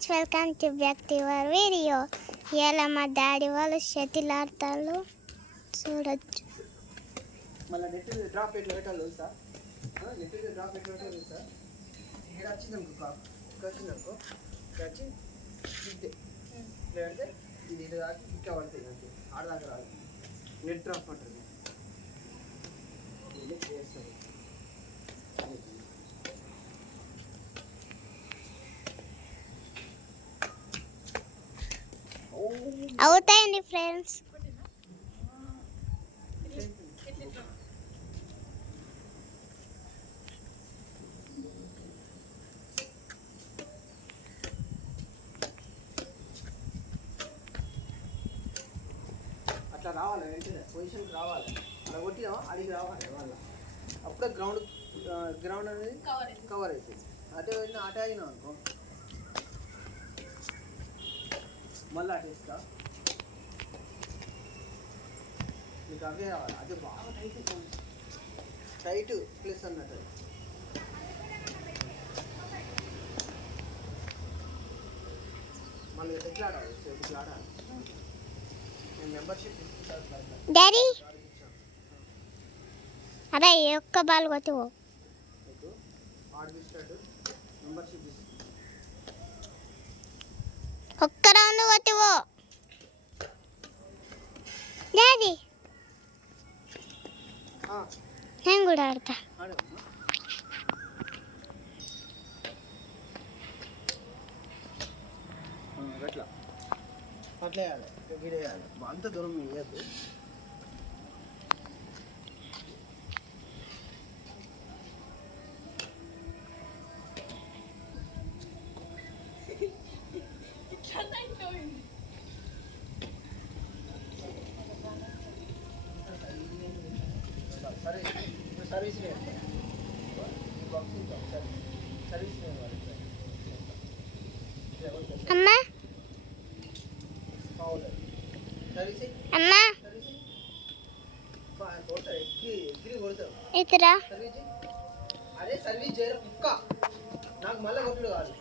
Friends, welcome to back to your video. ఇలా మా daddy వాళ్ళు షటిల్ ఆడతారు, చూడొచ్చు. మళ్ళీ నెట్ డ్రాప్ ఎట్లా పెట్టాలి తెలుసా? నెట్ డ్రాప్ ఎట్లా పెట్టాలి తెలుసా? ఇక్కడ వచ్చిందనుకో, వచ్చిందనుకో వచ్చి ఇద్దే లేదంటే ఇది ఇటు దాకా ఇట్లా పడుతుంది, అంతే ఆడదాకా రాదు. నెట్ డ్రాప్ అంటుంది చేస్తుంది. అవుతాయండి ఫ్రెండ్స్. అట్లా రావాలి, వెంటనే పొజిషన్కి రావాలి. అలా కొట్టినా అడిగి రావాలి వాళ్ళ, అప్పుడే గ్రౌండ్ అనేది కవర్ అవుతుంది. అటే వెళ్ళిన అటే అయినా అనుకో, మళ్ళీ అటు ఇస్తా మీకు అవే రావాలి. అదే బాగా టైట్ ప్లేస్ అన్నట్టు. మళ్ళీ ఎట్లా ఆడాలి, ఇట్లా ఆడాలి. నేను మెంబర్షిప్ తీసుకుంటాను డాడీ. అరే ఒక్క బాల్ కొట్టుకో, ఆడిపిస్తాడు. మెంబర్షిప్ తీసుకుంటాను, ఒక్క రౌండ్ కొట్టుకో డాడీ. నేను కూడా ఆడతా. అట్లా అట్లా వేయాలి, గిడేయాలి. అంత దూరం వేయద్దు. సర్వీస్ అమ్మా అమ్మా ఇతరా అదే సర్వీస్ చేయడం కుక్క నాకు మళ్ళీ కొట్టుడు కాదు.